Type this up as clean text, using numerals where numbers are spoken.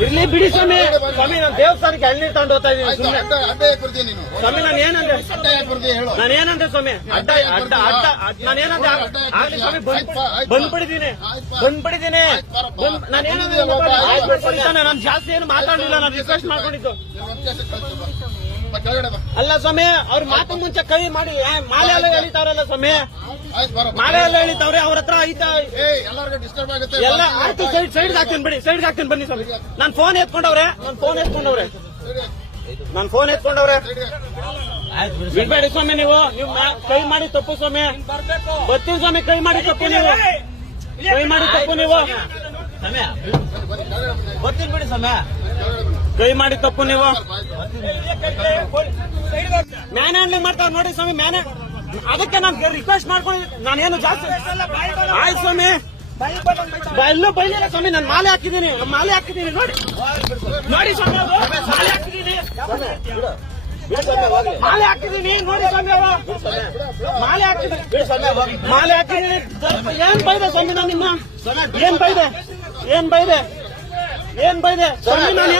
ಬಿಡ್ಲಿ ಬಿಡಿ ಸ್ವಾಮಿ. ಸ್ವಾಮಿ ನಾನು ದೇವಸ್ಥಾನಕ್ಕೆ ಎಳ್ನೀರು ತಗೊಂಡು ಹೋಗ್ತಾ ಇದ್ದೀನಿ ಸುಮ್ಮನೆ. ಅಡ್ಡ ಯಾಕೆ ಬರ್ತೀಯ ನೀನು? ಸ್ವಾಮಿ ನಾನು ಏನಂದೆ? ಅಡ್ಡ ಯಾಕೆ ಬರ್ತೀಯ ಹೇಳು? ನಾನೇನಂದೆ ಸ್ವಾಮಿ? ಅಡ್ಡ ನಾನೇನಂದೆ? ಆಗ್ಲಿ ಸ್ವಾಮಿ ಬಂದ್ಬಿಟ್ಟಿದ್ದೀನಿ. ನಾನೇನಂದ್ರೆ ನಾನು ಜಾಸ್ತಿ ಏನು ಮಾತಾಡಲಿಲ್ಲ, ನಾನು ರಿಕ್ವೆಸ್ಟ್ ಮಾಡ್ಕೊಂಡಿದ್ದು. ಅಲ್ಲ ಸ್ವಾಮಿ, ಅವ್ರ ಮಾತು ಮುಂಚೆ ಕೈ ಮಾಡಿ ಮಾಲೆ ಎಲ್ಲ ಎಳಿತಾವ್ರಲ್ಲ ಸ್ವಾಮಿ, ಮಾಲೆ ಎಲ್ಲ ಎಳಿತಾವ್ರೆ. ಅವ್ರ ಹತ್ರ ಐತಾ ಎಲ್ಲರಿಗೂ ಡಿಸ್ಟರ್ಬ್ ಆಗುತ್ತೆ ಎಲ್ಲ. ಆಯ್ತು, ಸೈಡ್ ಹಾಕ್ತೀನಿ ಬಿಡಿ, ಸೈಡ್ ಹಾಕ್ತೀನಿ ಬನ್ನಿ ಸ್ವಾಮಿ. ನಾನು ಫೋನ್ ಎತ್ಕೊಂಡವ್ರೆ ಬಿಡ್ಬೇಡಿ ಸ್ವಾಮಿ. ನೀವು ಕೈ ಮಾಡಿ ತಪ್ಪು ಸ್ವಾಮಿ. ಬರ್ತೀನಿ ಸ್ವಾಮಿ, ಕೈ ಮಾಡಿ ತಪ್ಪು ನೀವು. ಬರ್ತೀನಿ ಬಿಡಿ ಸಮಯ. ಕೈ ಮಾಡಿ ತಪ್ಪು ನೀವು. ಮ್ಯಾನ್ ಹ್ಯಾಂಡ್ಲಿಂಗ್ ಮಾಡ್ತಾವ್ ನೋಡಿ ಸ್ವಾಮಿ. ಅದಕ್ಕೆ ನಾನು ರಿಕ್ವೆಸ್ಟ್ ಮಾಡ್ಕೊಂಡಿದ್ದೆ. ನಾನೇನು ಜಾಸ್ತಿ ಆಯ್ತು ಸ್ವಾಮಿ. ಎಲ್ಲೂ ಬೈಲಿಲ್ಲ ಸ್ವಾಮಿ. ನಾನು ಮಾಲೆ ಹಾಕಿದ್ದೀನಿ ನೋಡಿ ಸ್ವಾಮಿ. ಮಾಲೆ ಹಾಕಿದ್ದೀನಿ ನೋಡಿ ಸ್ವಾಮಿ. ಮಾಲೆ ಹಾಕಿದ್ದೀನಿ. ಏನ್ ಬೈದೆ ಸ್ವಾಮಿ? ನಾನು ನಿಮ್ಮ ಏನ್ ಬೈದೆ ಸ್ವಾಮಿ? ನಾನು